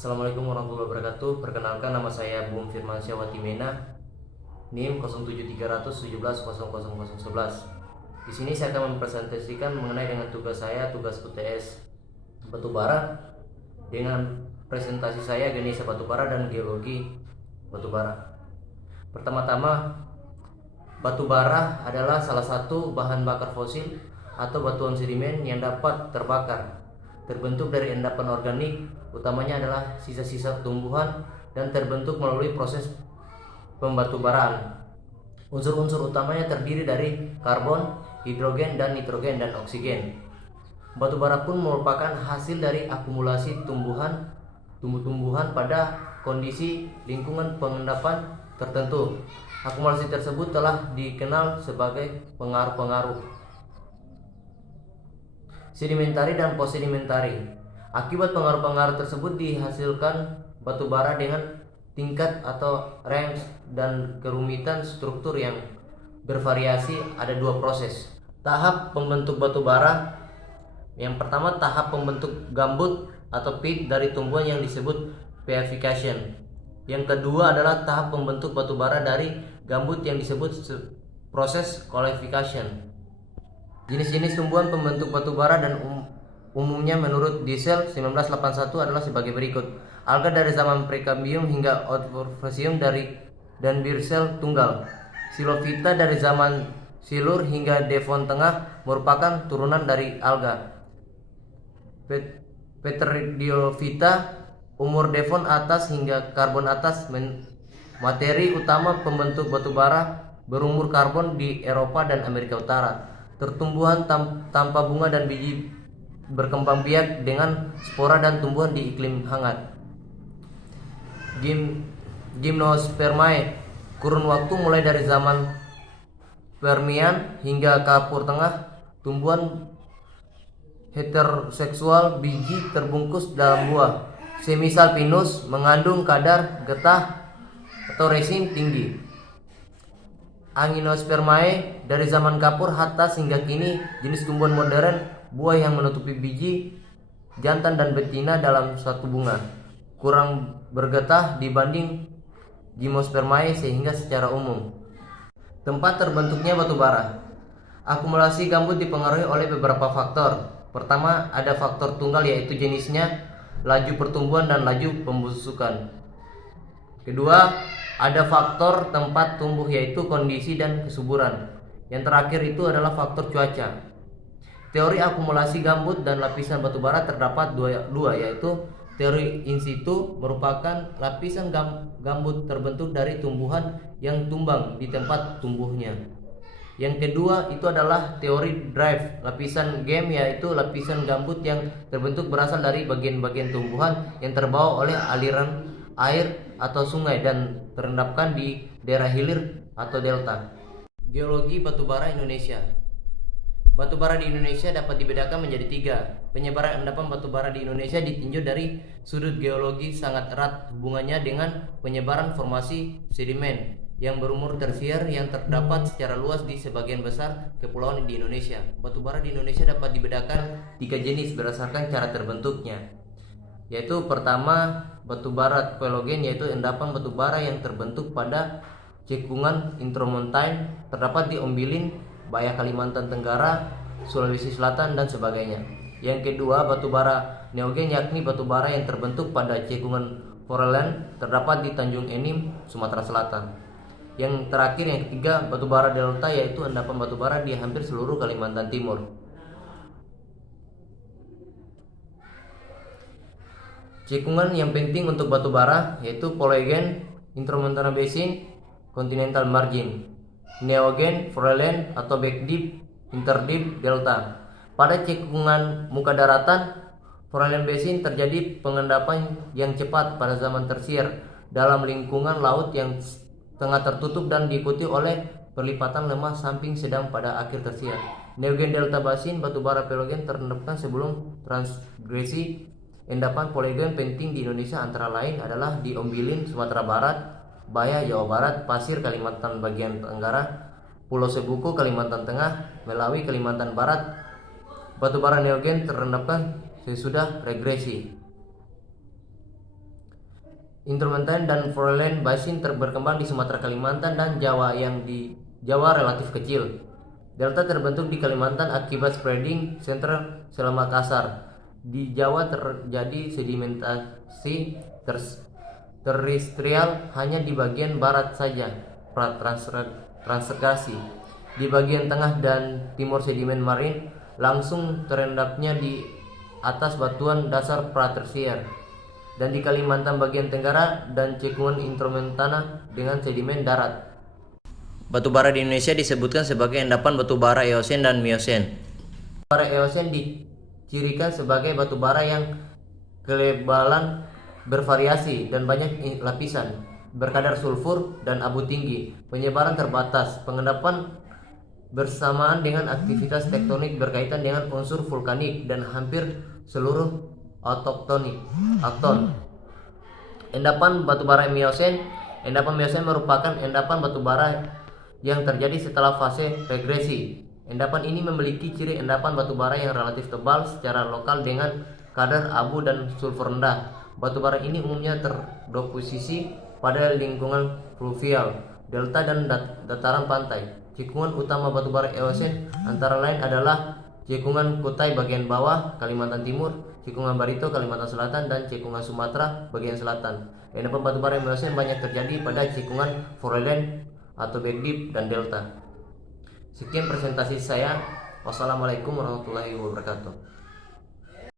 Assalamualaikum warahmatullahi wabarakatuh. Perkenalkan, nama saya Bung Firmansyah Watimena, NIM 07300170011. Di sini saya akan mempresentasikan mengenai dengan tugas saya, tugas UTS batubara, dengan presentasi saya genesia batubara dan geologi batubara. Pertama-tama, batubara adalah salah satu bahan bakar fosil atau batuan sedimen yang dapat terbakar, terbentuk dari endapan organik, utamanya adalah sisa-sisa tumbuhan, dan terbentuk melalui proses pembatubaraan. Unsur-unsur utamanya terdiri dari karbon, hidrogen, dan nitrogen, dan oksigen. Batubara pun merupakan hasil dari akumulasi tumbuh-tumbuhan pada kondisi lingkungan pengendapan tertentu. Akumulasi tersebut telah dikenal sebagai pengaruh-pengaruh sedimentari dan post-sedimentari. Akibat pengaruh-pengaruh tersebut dihasilkan batubara dengan tingkat atau range dan kerumitan struktur yang bervariasi. Ada dua proses tahap pembentuk batubara. Yang pertama, tahap pembentuk gambut atau pit dari tumbuhan yang disebut petrification. Yang kedua adalah tahap pembentuk batubara dari gambut yang disebut proses qualification. Jenis-jenis tumbuhan pembentuk batubara dan umumnya menurut Diesel 1981 adalah sebagai berikut. Alga dari zaman Precambrium hingga Ordovicium dan Birsel tunggal. Xylophyta dari zaman Silur hingga Devon Tengah merupakan turunan dari alga. Pteridophyta umur Devon atas hingga Karbon atas. Materi utama pembentuk batubara berumur karbon di Eropa dan Amerika Utara. Tertumbuhan tanpa bunga dan biji berkembang biak dengan spora dan tumbuhan di iklim hangat. Gymnospermae, kurun waktu mulai dari zaman Permian hingga Kapur Tengah. Tumbuhan heteroseksual, biji terbungkus dalam buah. Semisal pinus, mengandung kadar getah atau resin tinggi. Angiospermae, dari zaman Kapur atas hingga kini, jenis tumbuhan modern, buah yang menutupi biji jantan dan betina dalam suatu bunga, kurang bergetah dibanding Gymnospermae sehingga secara umum. Tempat terbentuknya batubara. Akumulasi gambut dipengaruhi oleh beberapa faktor. Pertama, ada faktor tunggal yaitu jenisnya, laju pertumbuhan, dan laju pembusukan. Kedua, ada faktor tempat tumbuh yaitu kondisi dan kesuburan. Yang terakhir itu adalah faktor cuaca. Teori akumulasi gambut dan lapisan batubara terdapat dua yaitu teori in situ, merupakan lapisan gambut terbentuk dari tumbuhan yang tumbang di tempat tumbuhnya. Yang kedua itu adalah teori drive, lapisan game, yaitu lapisan gambut yang terbentuk berasal dari bagian-bagian tumbuhan yang terbawa oleh aliran air atau sungai dan terendapkan di daerah hilir atau delta. Geologi batubara Indonesia. Batubara di Indonesia dapat dibedakan menjadi tiga. Penyebaran endapan batubara di Indonesia ditinjau dari sudut geologi sangat erat hubungannya dengan penyebaran formasi sedimen yang berumur tersier yang terdapat secara luas di sebagian besar kepulauan di Indonesia. Batubara di Indonesia dapat dibedakan tiga jenis berdasarkan cara terbentuknya, yaitu pertama, batubara pelogen, yaitu endapan batubara yang terbentuk pada cekungan intramontane, terdapat di Ombilin, Bayah Kalimantan Tenggara, Sulawesi Selatan, dan sebagainya. Yang kedua, batubara neogen, yakni batubara yang terbentuk pada cekungan Foreland, terdapat di Tanjung Enim, Sumatera Selatan. Yang terakhir, yang ketiga, batubara delta, yaitu endapan batubara di hampir seluruh Kalimantan Timur. Cekungan yang penting untuk batubara yaitu Pologen, Intramontane Basin, Continental Margin, Neogen, Foreland atau Backdip, Interdip, Delta. Pada cekungan muka daratan, Foreland Basin terjadi pengendapan yang cepat pada zaman tersier dalam lingkungan laut yang tengah tertutup dan diikuti oleh perlipatan lemah samping sedang pada akhir tersier. Neogen Delta Basin, batubara pelogen terendapkan sebelum transgresi. Endapan polygon penting di Indonesia antara lain adalah di Ombilin, Sumatera Barat, Bayah, Jawa Barat, Pasir, Kalimantan bagian Tenggara, Pulau Sebuku, Kalimantan Tengah, Melawi, Kalimantan Barat. Batubara neogen terendapkan sesudah regresi. Intermontane dan Foreland Basin berkembang di Sumatera, Kalimantan, dan Jawa yang di Jawa relatif kecil. Delta terbentuk di Kalimantan akibat spreading center Selat Makassar. Di Jawa terjadi sedimentasi terestrial hanya di bagian barat saja, transgradasi. Di bagian tengah dan timur sedimen marin langsung terendapnya di atas batuan dasar pratersier. Dan di Kalimantan bagian tenggara dan cekungan intermontana dengan sedimen darat. Batu bara di Indonesia disebutkan sebagai endapan batu bara Eosen dan Miosen. Batu bara Eosen dicirikan sebagai batu bara yang kelebalan bervariasi dan banyak lapisan, berkadar sulfur dan abu tinggi, penyebaran terbatas, pengendapan bersamaan dengan aktivitas tektonik berkaitan dengan unsur vulkanik dan hampir seluruh akton. Endapan batubara Miosen. Endapan Miosen merupakan endapan batubara yang terjadi setelah fase regresi. Endapan ini memiliki ciri endapan batubara yang relatif tebal secara lokal dengan kadar abu dan sulfur rendah. Batubara ini umumnya terdeposisi pada lingkungan fluvial, delta dan dataran pantai. Cekungan utama batubara Eosen antara lain adalah cekungan Kutai bagian bawah Kalimantan Timur, cekungan Barito Kalimantan Selatan, dan cekungan Sumatera bagian selatan. Endapan batubara Eosen banyak terjadi pada cekungan Foreland atau Backdip dan Delta. Sekian presentasi saya. Wassalamualaikum warahmatullahi wabarakatuh.